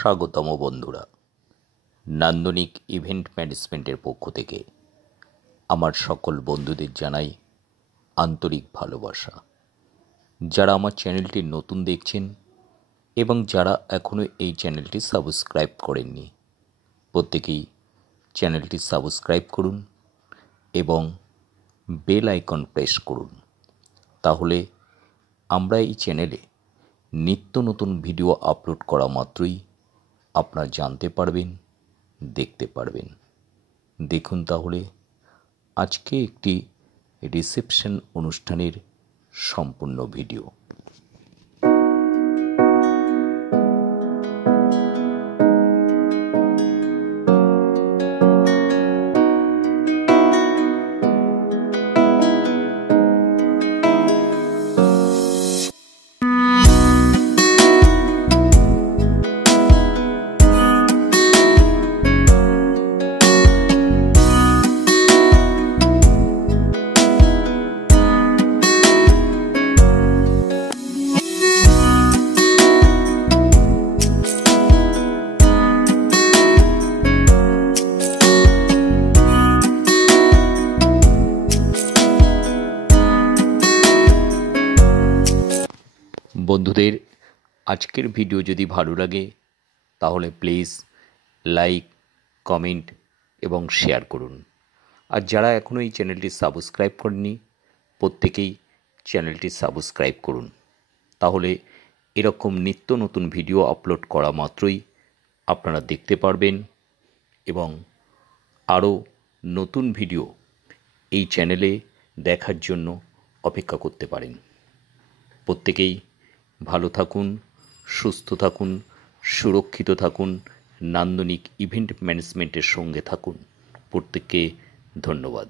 স্বাগতম বন্ধুরা। নান্দনিক ইভেন্ট ম্যানেজমেন্টের পক্ষ থেকে আমার সকল বন্ধুদের জানাই আন্তরিক ভালোবাসা। যারা আমার চ্যানেলটি নতুন দেখছেন এবং যারা এখনও এই চ্যানেলটি সাবস্ক্রাইব করেননি, প্রত্যেকেই চ্যানেলটি সাবস্ক্রাইব করুন এবং বেল আইকন প্রেস করুন। তাহলে আমরা এই চ্যানেলে নিত্য নতুন ভিডিও আপলোড করা মাত্রই আপনারা জানতে পারবেন, দেখতে পারবেন। দেখুন তাহলে আজকে একটি রিসেপশন অনুষ্ঠানের সম্পূর্ণ ভিডিও। বন্ধুদের, আজকের ভিডিও যদি ভালো লাগে তাহলে প্লিজ লাইক, কমেন্ট এবং শেয়ার করুন। আর যারা এখনও এই চ্যানেলটি সাবস্ক্রাইব করেননি, প্রত্যেকেই চ্যানেলটি সাবস্ক্রাইব করুন। তাহলে এরকম নিত্য নতুন ভিডিও আপলোড করা মাত্রই আপনারা দেখতে পারবেন এবং আরও নতুন ভিডিও এই চ্যানেলে দেখার জন্য অপেক্ষা করতে পারেন। প্রত্যেকেই ভালো থাকুন, সুস্থ থাকুন, সুরক্ষিত থাকুন, নান্দনিক ইভেন্ট ম্যানেজমেন্টের সঙ্গে থাকুন। প্রত্যেককে ধন্যবাদ।